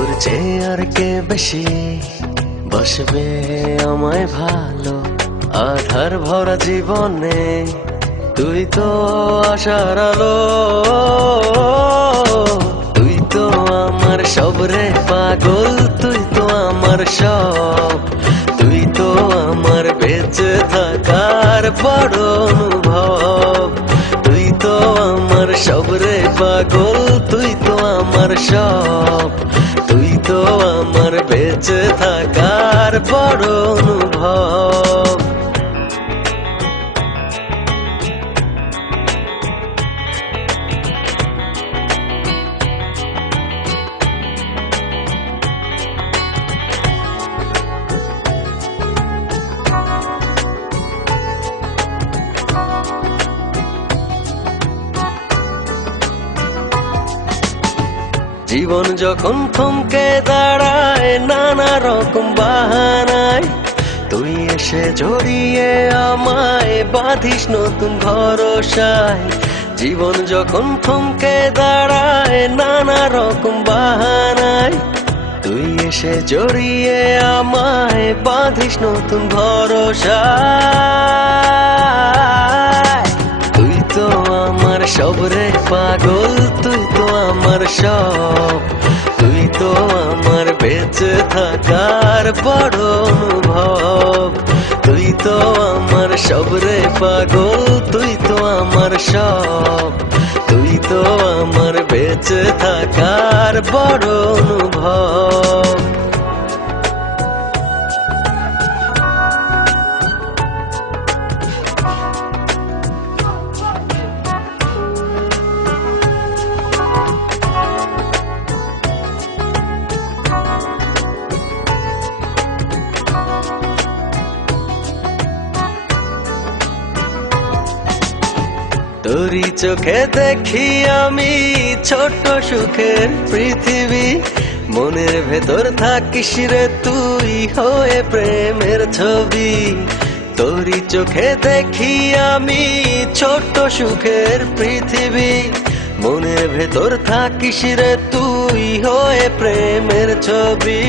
তোর চেয়ে আর কে বেশি বাসবে আমায় ভালো, আধার ভরা জীবনে তুই তো আশার আলো। তুই তো আমার সব রে পাগল, তুই তো আমার সব, তুই তো আমার বেঁচে থাকার বড় অনুভব। তুই তো আমার সব রে পাগল, তুই তো আমার সব, তুই তো আমার বেঁচে থাকার বড় অনুভব। জীবন যখন থমকে দাঁড়ায় নানা রকম বাহানায়, তুই এসে জড়িয়ে আমায় বাঁধিস নতুন ভরসায়। জীবন যখন থমকে দাঁড়ায় নানা রকম বাহানায়, তুই এসে জড়িয়ে আমায় বাঁধিস নতুন ভরসায়। তুই তো আমার সব রে পাগল, তুই তো আমার সব, তুই তো আমার বেঁচে থাকার বড় অনুভব। তুই তো আমার সব রে পাগল, তুই তো আমার সব, তুই তো আমার বেঁচে থাকার বড় অনুভব। তোরই চোখে দেখি আমি ছোট্ট সুখের পৃথিবী, মনের ভেতর থাকিস রে তুই হয়ে প্রেমের ছবি। তোরই চোখে দেখি আমি ছোট্ট সুখের পৃথিবী, মনের ভেতর থাকিস রে তুই হয়ে প্রেমের ছবি।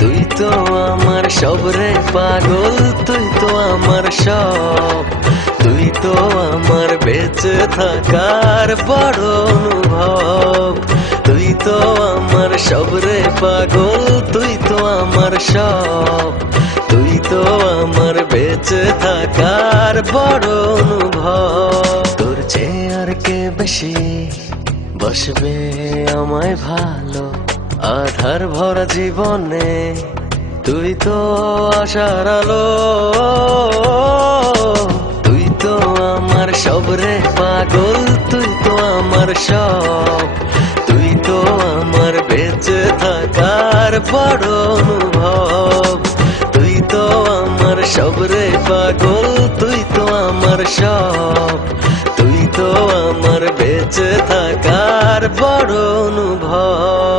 তুই তো আমার সব রে পাগল, তুই তো আমার সব, তুই তো আমার বেঁচে থাকার বড় অনুভব। তুই তো আমার সব রে পাগল, তুই তো আমার সব, তুই তো আমার বেঁচে থাকার বড় অনুভব। তোর চেয়ে আর কে বেশি বাসবে আমায় ভালো, আধার ভরা জীবনে তুই তো আশার আলো। তুই তো আমার সব রে পাগল, তুই তো আমার সব, তুই তো আমার বেঁচে থাকার বড় অনুভব। তুই তো আমার সব রে পাগল, তুই তো আমার সব, তুই তো আমার বেঁচে থাকার বড় অনুভব।